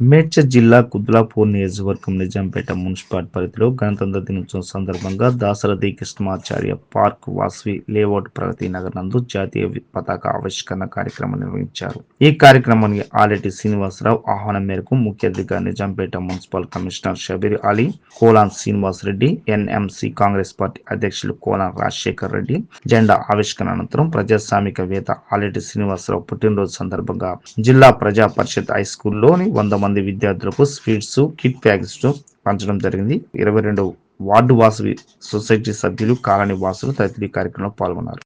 మేడ్చల్ జిల్లా కుద్లాపూర్ నియోజకవర్గం నిజాంపేట మున్సిపాల్ పరిధిలో గణతంత్ర దినోత్సవం సందర్భంగా దాసరథి కృష్ణమాచార్య పార్క్ వాస్వి లేఅవుట్ ప్రగతి నగర్ నందు జాతీయ పతాక ఆవిష్కరణ కార్యక్రమం నిర్వహించారు. ఈ కార్యక్రమానికి ఆలెటి శ్రీనివాసరావు ఆహ్వానం మేరకు ముఖ్య అతిథిగా Nizampet municipal commissioner Shabbir Ali Kolan Srinivas Reddy NMC Congress party అధ్యక్షులు కోలాన్ రాజశేఖర్ రెడ్డి జెండా ఆవిష్కరణ అనంతరం ప్రజాస్వామిక వేత్త ఆలెటి శ్రీనివాసరావు పుట్టినరోజు సందర్భంగా జిల్లా ప్రజా పరిషత్ హై స్కూల్లోని వంద మంది విద్యార్థులకు స్వీట్స్ కిట్ ప్యాకెట్స్ పంచడం జరిగింది. ఇరవై రెండు వార్డు వాసు సొసైటీ సభ్యులు కాలనీ వాసులు తదితర ఈ కార్యక్రమంలో పాల్గొన్నారు.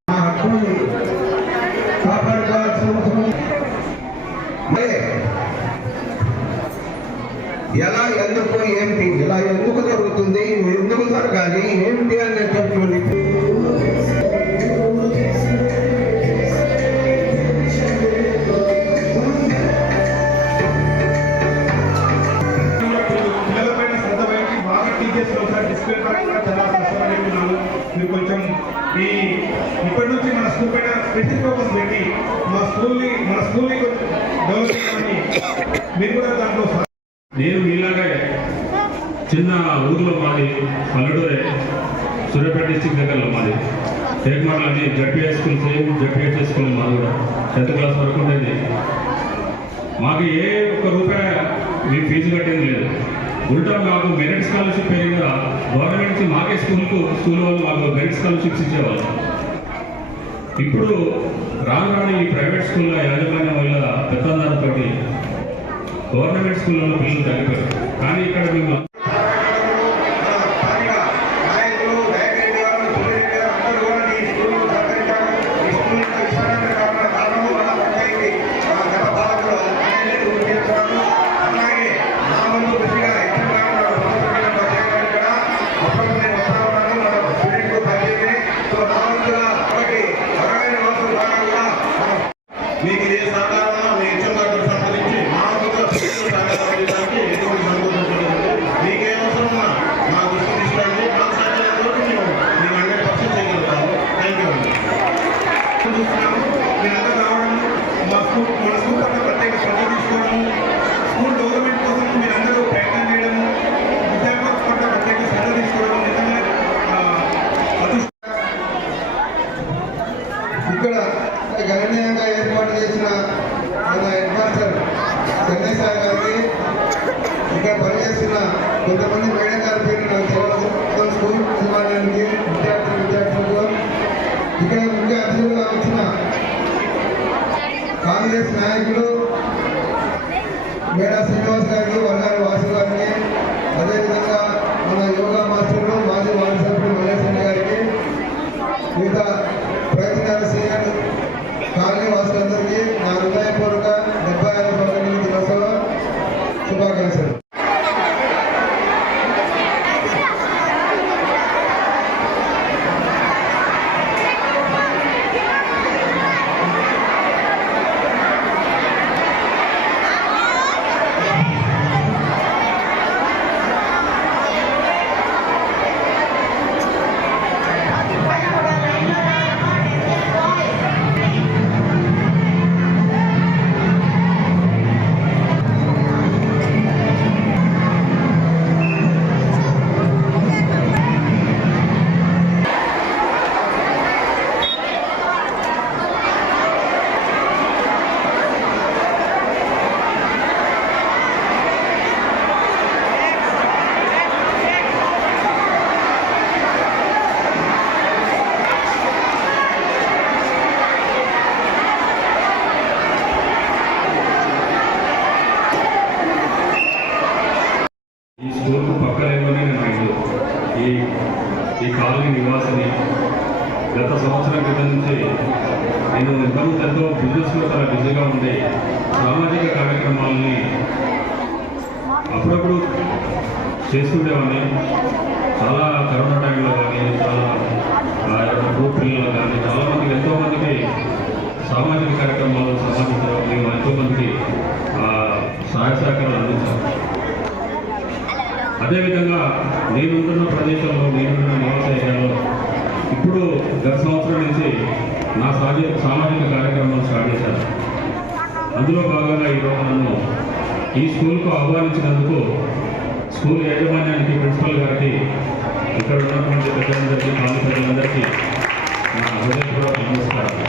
ఎలా ఎందుకు ఏంటి? ఇలా ఎందుకు జరుగుతుంది? ఎందుకు జరగాలి? ఏంటి అనేటటువంటి ఒకసారి చాలా కష్టపడుతున్నాను మీరు కొంచెం ఈ ఇప్పటి నుంచి మన స్కూల్ పైన స్పెషల్ ఫోకస్ పెట్టి మా స్కూల్ని మన స్కూల్ని కొంచెం డెవలప్ చేయమని మీరు కూడా దాంట్లో నేను మీలాగే చిన్న ఊర్లో మాది పల్లెడూరే సూర్యాపేట డిస్టిక్ దగ్గరలో మాది. టేక్మాటలని ZPI school same ZPI school మాది కూడా. టెన్త్ క్లాస్ వరకు ఉండేది. మాకు ఏ ఒక్క రూపాయి మీ ఫీజు కట్టింది లేదు. ఉల్టా మాకు మెరిట్ స్కాలర్షిప్ పేరుగా గవర్నమెంట్ నుంచి మాకే స్కూల్కు స్కూల్ వాళ్ళు మాకు మెరిట్ స్కాలర్షిప్స్ ఇచ్చేవాళ్ళు. ఇప్పుడు రాను రాను ఈ ప్రైవేట్ స్కూల్లో యాజమాన్యం వల్ల పెత్తందారంతో గవర్నమెంట్ స్కూళ్ళలో పిల్లలు తగ్గిపోయారు. కానీ ఇక్కడ మేము ఇక్కడ గణనీయంగా ఏర్పాటు చేసిన మన హెడ్ మాస్టర్ చెన్నై సార్ గారికి ఇక్కడ పనిచేస్తున్న కొంతమంది మేడం గారి పేరు నాకు తెలియదు. స్కూల్ యజమాన్యానికి విద్యార్థులు విద్యార్థులకు ఇక్కడ ముఖ్య అతిథులుగా వచ్చిన కాంగ్రెస్ నాయకులు మేడా శ్రీనివాస్ గారు వల్లారి వాసు స్కూల్కు నేను ఇల్లు ఈ ఈ కాలనీ నివాసిని గత సంవత్సరం క్రితం నుంచి నేను ఇంతకు ఎంతో బిజినెస్లో చాలా బిజీగా ఉండి సామాజిక కార్యక్రమాలని అప్పుడప్పుడు చేస్తుండేవాడిని. చాలా కరోనా టైంలో కానీ చాలా ఆ యొక్క గ్రూప్ పిల్లలు కానీ చాలామందికి ఎంతోమందికి ఎంతో మందికి సామాజిక కార్యక్రమాలు సంబంధించిన మేము ఎంతో మందికి సహాయ సహకారాలు అందించాం అదేవిధంగా నేనుంటున్న ప్రదేశంలో నేనున్న నివాస ఇప్పుడు గత సంవత్సరం నుంచి నా సామాజిక సామాజిక కార్యక్రమాలు స్టార్ట్ చేశాను. అందులో భాగంగా ఈరోజు నన్ను ఈ స్కూల్కు ఆహ్వానించినందుకు స్కూల్ యాజమాన్యానికి ప్రిన్సిపల్ గారికి ఇక్కడ ఉన్నటువంటి పెద్దలందరికీ పాలి ప్రజలందరికీ నా హృదయపూర్వక నమస్కారం